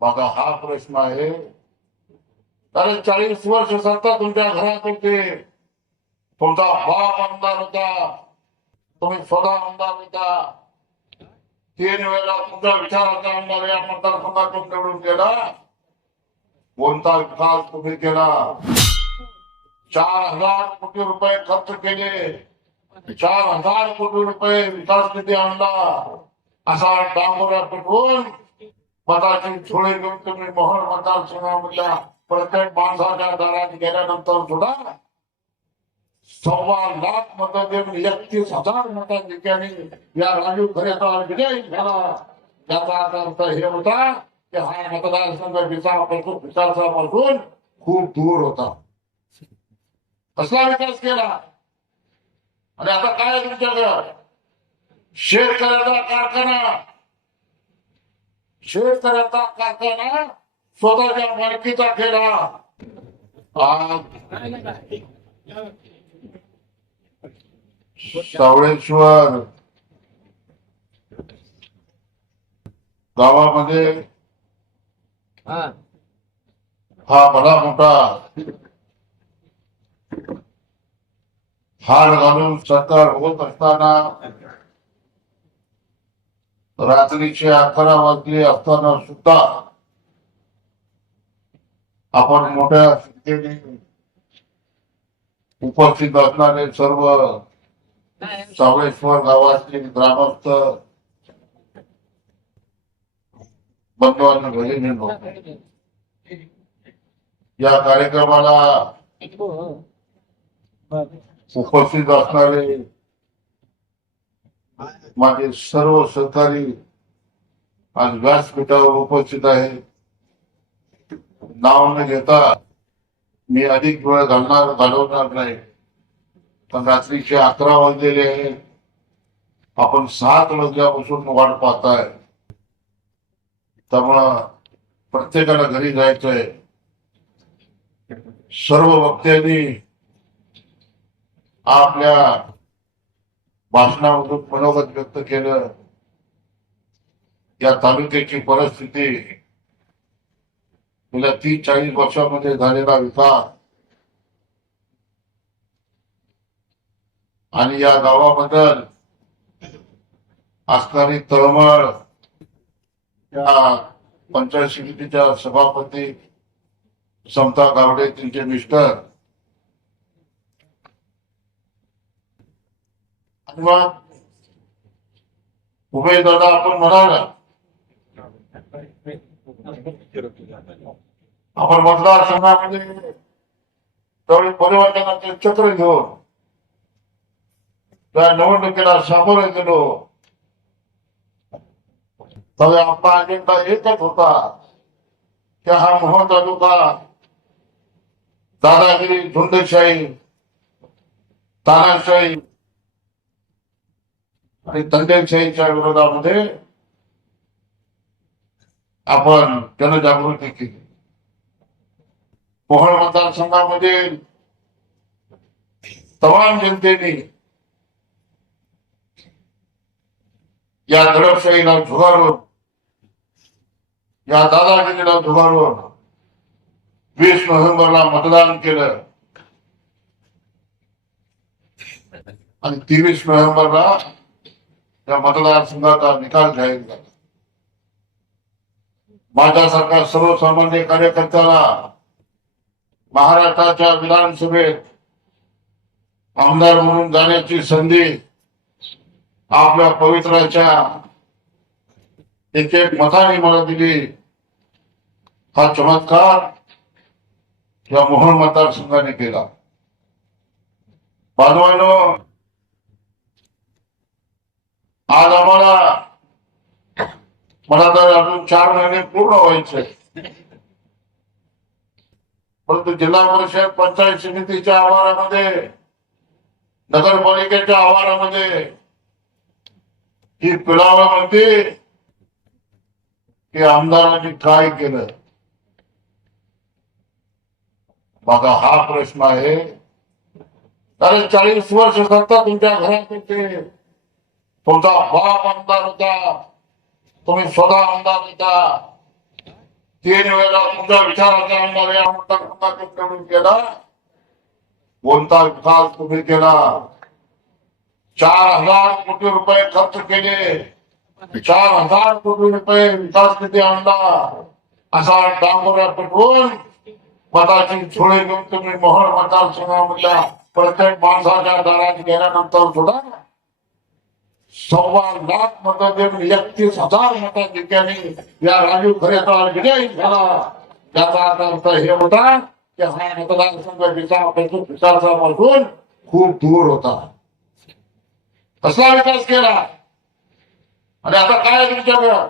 बघा हा प्रश्न आहे. कारण चाळीस वर्ष सत्ता तुमच्या घरात होते. तुमचा बाप आमदार होता. तुम्ही स्वतः आमदार होता. तीन वेळा तुमचा विचाराचा आमदार या मतदारसंघातून निवडून गेला. कोणता विकास तुम्ही केला? चार हजार कोटी रुपये खर्च केले. चार हजार कोटी रुपये विकास निधी आणला. असा डांबोरा पेटवून मताची थोडे घेऊन तुम्ही मोहर मतदारसंघामधल्या प्रत्येक माणसाच्या दारात गेल्यानंतर सुद्धा सव्वा लाख मत देऊन एकतीस हजार मताधिकारी या राजू खरेचा विजय झाला. त्याचा अर्थ हे होता की हा मतदारसंघ विचारापासून विकासापासून खूप दूर होता. कसला विकास केला? आणि आता काय तुमच्याकडे? शेतकऱ्याचा कारखाना. शेतकऱ्याचा कारखाना स्वतःच्या मालकीचा केला सावळेश्वर गावामध्ये हा हा बडा मोठा हाड घालून सरकार होत असताना रात्रीचे अकरा वाजले असताना सुद्धा आपण मोठ्या संख्येने उपस्थित असणारे सर्व सावळेश्वर गावातील ग्रामस्थ बंधूंना घरी नेलो या कार्यक्रमाला उपस्थित असणारे माझे सर्व सहकारी आज व्यासपीठावर उपस्थित आहे. नाव न घेता मी अधिक वेळ घालणार घालवणार नाही. पण रात्रीचे अकरा वाजलेले आहे. आपण सात वाजल्यापासून वाट पाहताय. त्यामुळं प्रत्येकाला घरी जायचंय. सर्व वक्त्यांनी आपल्या भाषणामधून मनोगत व्यक्त केलं. या तालुक्याची परिस्थिती गेल्या तीस चाळीस वर्षामध्ये झालेला विकास आणि या गावाबद्दल असणारी तळमळ या पंचायत समितीच्या सभापती समता गावडे त्यांचे मिस्टर किंवा उभय दादा आपण म्हणाला आपण मतदारसंघामध्ये म्हणजे त्यावेळी परिवर्तनाचे चक्र घेऊन त्या निवडणुकीला सामोरे गेलो. त्यावेळी आपला अजेंडा एकच होता की हा मोहन तालुका दादागिरी झुंडशाही तानाशाही आणि दंडेशाहीच्या विरोधामध्ये आपण जनजागृती केली. मोहन मतदारसंघामध्ये तमाम जनतेने या दडपशाहीला झुगारून या दादागिरीला झुगारून वीस नोव्हेंबरला मतदान केलं. आणि तेवीस नोव्हेंबरला या मतदारसंघाचा निकाल जाहीर झाला. माझ्यासारख्या सर्वसामान्य कार्यकर्त्याला महाराष्ट्राच्या विधानसभेत आमदार म्हणून जाण्याची संधी आपल्या पवित्राच्या एक एक मताने मला दिली. हा चमत्कार या मोहन मतदारसंघाने केला. बांधवांनो आज आम्हाला मला तर अजून चार महिने पूर्ण व्हायचे. परंतु जिल्हा परिषद पंचायत समितीच्या आवारामध्ये नगरपालिकेच्या आवारामध्ये ही पिढावा म्हणते की आमदारांनी काय केलं? बघा हा प्रश्न आहे. अरे चाळीस वर्ष सत्ता तुमच्या घरात होते. तुमचा बाप आमदार होता. तुम्ही स्वतः आमदार होता. तीन वेळेला तुमचा विचाराचा आमदार या मतदारसंघातून कमी केला. कोणता विकास तुम्ही केला? चार हजार कोटी रुपये खर्च केले. चार हजार कोटी रुपये विकास निधी आणला. असा डांबोऱ्या पटवून मताची झोळे घेऊन तुम्ही मोहर मतदारसंघामधल्या प्रत्येक माणसाच्या दारात गेल्यानंतर सुद्धा सव्वा लाख मतं देऊन एकतीस हजार मताधिक्याने या राजीव खरेचा विजय झाला. त्याचा अर्थ हे होता की हा मतदारसंघ विकासापासून विकासापासून खूप दूर होता. कसला विकास केला. आणि आता काय तुमच्याकडं?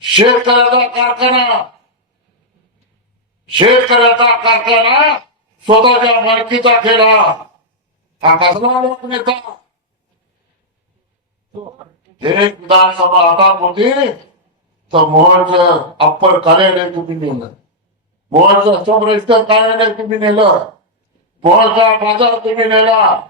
शेतकऱ्याचा कारखाना. शेतकऱ्याचा कारखाना स्वतःच्या मालकीचा केला. हा कसला लोक हे एक विधानसभा आता होती तर मोहनचं अप्पर कार्यालय तुम्ही नेलं. मोहनचं सबरजिस्टर कार्यालय तुम्ही नेलं. मोहनचा बाजार तुम्ही नेला.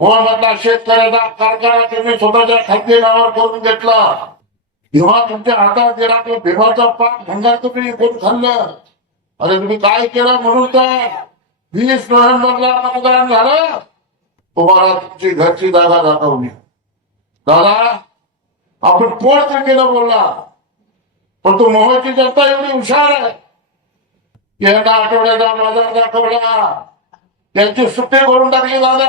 मोहनमधला शेतकऱ्याचा कारखाना तुम्ही स्वतःच्या खाद्य नावावर करून घेतला. भीमा तुमच्या हातात गेला तो भीमाचा पाक भंगार तुम्ही कोण खाल्लं. अरे तुम्ही काय केलं म्हणून तर? वीस नोव्हेंबरला मतदान झालं. तुम्हाला तुमची घरची जागा दाखवली. दादा आपण कोण केलं बोलला. पण तो मोहची जनता एवढी हुशार आहे. यांना आठवड्याचा बाजार दाखवला. त्यांची सुट्टी करून टाकली दादा.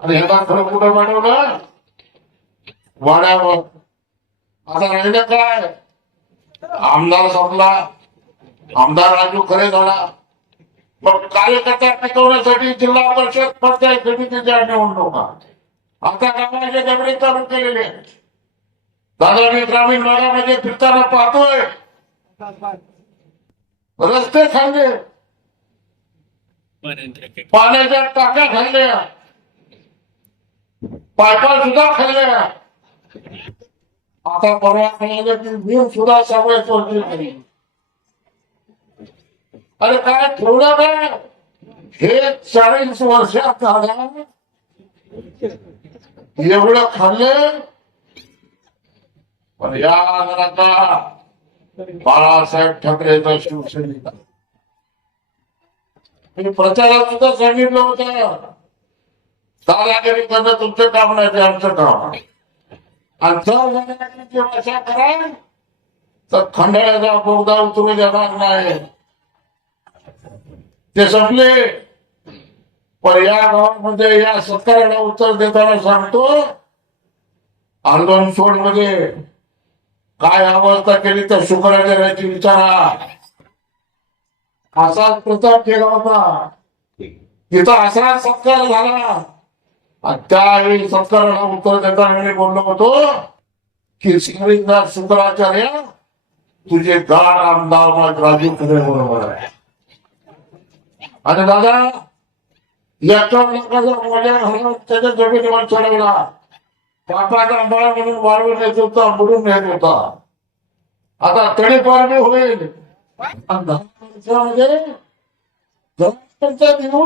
आणि ह्याला खरं कुठं वाढवलं वाड्यावर. आता राहिलं काय? आमदार संपला. आमदार राजू खरे झाला. मग कार्यकर्ता टिकवण्यासाठी जिल्हा परिषद पंचायत समितीच्या निवडणुका? आता गावाचे जमिनी चालू केलेले आहेत. दादा मी ग्रामीण भागामध्ये फिरताना पाहतोय. रस्ते खाल्ले पाण्याच्या टाक्या खाल्ल्या पायपा सुद्धा खाल्ल्या आता परवा मिळालं की मी सुद्धा सगळे सोडली केली अरे काय थोडं काय? हे चाळीस वर्षात झाल्या एवढं खाल्लं? पण या आदराचा बाळासाहेब ठाकरेचा शिवसैनिक. मी प्रचारात सुद्धा सांगितलं होतं. दादागिरी करणं तुमचं काम नाही ते आमचं काम आहे. आणि जर दादागिरीची भाषा करा तर खंडाळ्याचा बोगदा उतरू देणार नाही. ते संपले. पण या गावामध्ये या सरकारला उत्तर देताना सांगतो आंदोलनमध्ये काय अवस्था केली तर शुक्राचार्याची विचारा. असाच प्रताप केला होता. तिथं असा सत्कार झाला. त्यावेळी सत्काराला उत्तर देताना मी बोललो होतो की श्रीनाथ शुक्राचार्य तुझे गाड आमदार राजीव खरे बरोबर आहे. आणि दादा एकावन्न लाखाचा मोठ्या त्याच्या जमिनीवर चढवला बापाचा बाळ म्हणून वाळवून होता बुडून होता आता तडे पारणी होईल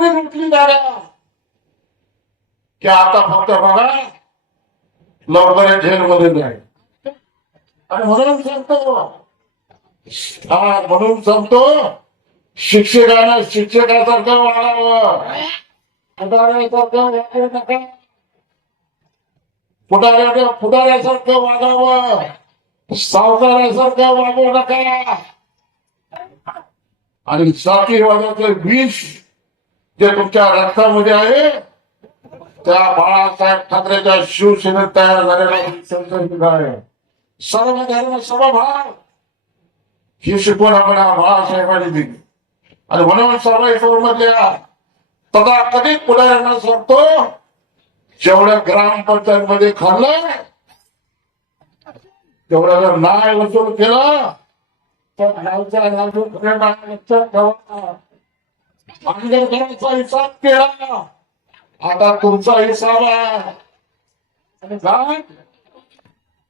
लुटली की आता फक्त बघा लवकर जेलमध्ये जाईल आणि म्हणून सांगतो हा म्हणून सांगतो शिक्षकांना शिक्षकासारखं वाढावं पुढाऱ्या पुढाऱ्यासारखं वागावं सावकारासारखं वागू नका आणि जातीवादाचं विष जे तुमच्या रक्तामध्ये आहे त्या बाळासाहेब ठाकरेच्या शिवसेनेत तयार झालेला शिवसैनिक आहे सर्व धर्म समभाव ही शिकवण आपण बाळासाहेबांनी दिली आणि म्हणून सर्व मधल्या तदा कधी पुढाऱ्यांना सांगतो जेवढ्या ग्रामपंचायत मध्ये खाल्लं तेवढं जर नाही वसूल केला तर गावच्या राजू खरेला लक्षात ठेवा हिसाब केला. आता तुमचा हिसाब आहे.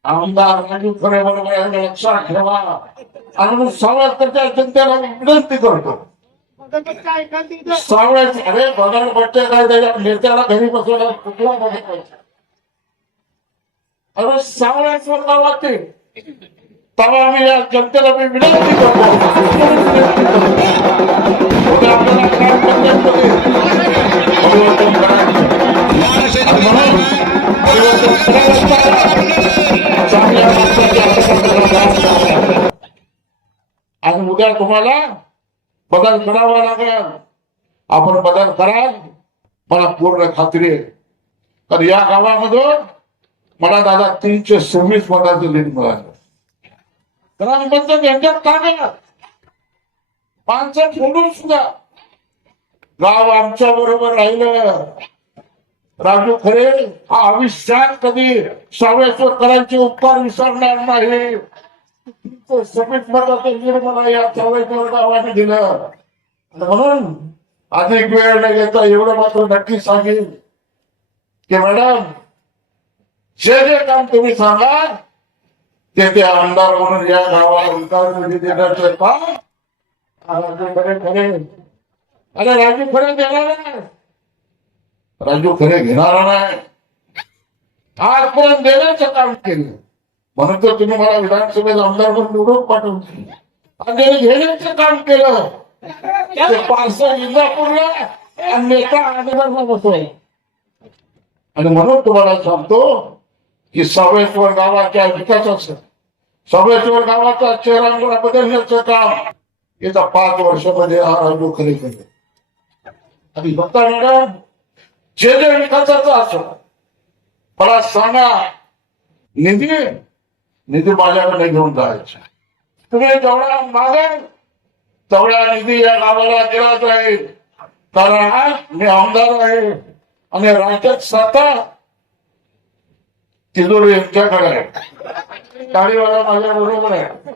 आमदार राजू खरे बरोबर लक्षात ठेवा. आणि मी त्याच्या जनतेला विनंती करतो. सावळ्याच अरे बघायला पट्टे काय त्याच्या नेत्याला घरी बसवला कुठला बघायला अरे सावळ्याच नावाचे तेव्हा आम्ही या जनतेला मी विनंती करतो. आणि उद्या तुम्हाला बदल करावा लागेल. आपण बदल कराल. मला पूर्ण खात्री आहे. तर या गावामधून मला दादा तीनशे सव्वीस मताचं लीड मिळालं. ग्रामपंचायत यांच्यात ताब्यात माणसं बोलून सुद्धा. गाव आमच्या बरोबर राहिलं. राजू खरे हा आयुष्यात कधी सावेश्वर करायचे उपकार विसरणार नाही. तो समित मला लीड मला या सावेश्वर आव्हान दिलं. म्हणून अधिक वेळ न घेता एवढं मात्र नक्की सांगेन की मॅडम जे जे काम तुम्ही सांगा ते ते आमदार म्हणून या गावाला विकास काम राजू खरे खरे. अरे राजू खरे देणार नाही राजू खरे घेणार नाही. आजपर्यंत देण्याचं काम केलं. म्हणून तर तुम्ही मला विधानसभेत आमदार म्हणून निवडून पाठवले. आणि घेण्याचं काम केलं. ते पार्सल इंदापूरला आणि नेता आदिवासला बसवलं आणि म्हणून तुम्हाला सांगतो की सवयश्वर गावाच्या विकासाचं सवयश्वर गावाचा चेहरा बदलण्याचं काम येत्या पाच वर्षामध्ये हा राजू खरे केले आणि बघता मॅडम जे जे विकासाचं असं मला सांगा निधी निधी माझ्याकडे घेऊन जायचा. तुम्ही जेवढा मागाल तेवढा निधी या गावाला दिला जाईल. कारण आज मी आमदार आहे. आणि राज्यात सत्ता तिजोरी यांच्याकडे आहे. गाडीवाला माझ्या बरोबर आहे.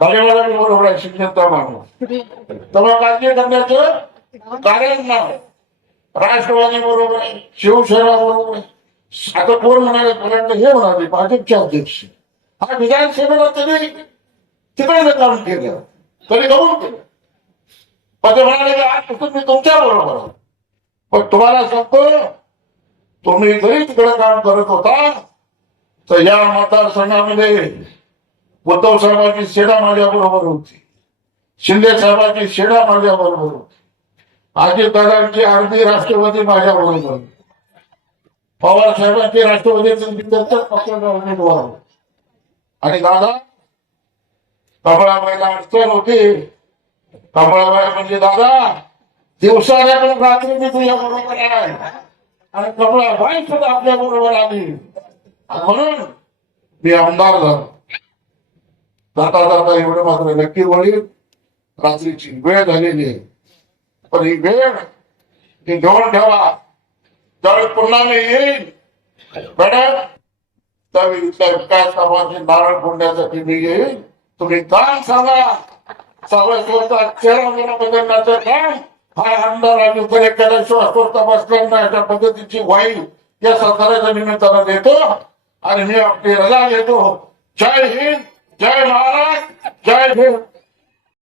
काळीवाला मी बरोबर आहे शिक्षणचा माणूस. तेव्हा काळजी करण्याचं कारण नाही. राष्ट्रवादी बरोबर आहे शिवसेना बरोबर आहे. आता कोण म्हणाले पर्यंत हे म्हणाले भाजपचे अध्यक्ष. हा विधानसभेला तरी तिकडे काम केलं तरी गौन केलं पण ते म्हणाले की आजपासून मी तुमच्या बरोबर पण तुम्हाला सांगतो तुम्ही जरी तिकडे काम करत होता तर या मतदारसंघामध्ये उद्धव साहेबांची सेना माझ्या बरोबर होती. शिंदे साहेबांची सेना माझ्या बरोबर होती. अजित दादांची अर्धी राष्ट्रवादी माझ्या बरोबर होती. पवार साहेबांचे राष्ट्रवादीचे आणि दादा कमळाबाईला अडचण होती. कमळाबाई म्हणजे दादा दिवसाने पण रात्री मी तुझ्या बरोबर आहे. आणि कमळाबाई सुद्धा आपल्या बरोबर आली म्हणून मी आमदार झालो. जाता जाता एवढं मात्र नक्की वडील रात्रीची वेळ झालेली आहे. पण ही वेळ ती घेऊन ठेवा. त्यावेळी पुन्हा मी येईन मॅडम त्यावेळी इथल्या विकास कामाचे नारळ फोडण्यासाठी मी येईन तुम्ही काम सांगा. सगळ्या चेहरा मला बदलण्याचं काम हा आमदार आणि उपरे केल्याशिवाय स्वतः बसणार अशा पद्धतीची वाई या सरकाराच्या निमित्तानं देतो. आणि मी आपली रजा घेतो. जय हिंद जय महाराज जय हिंद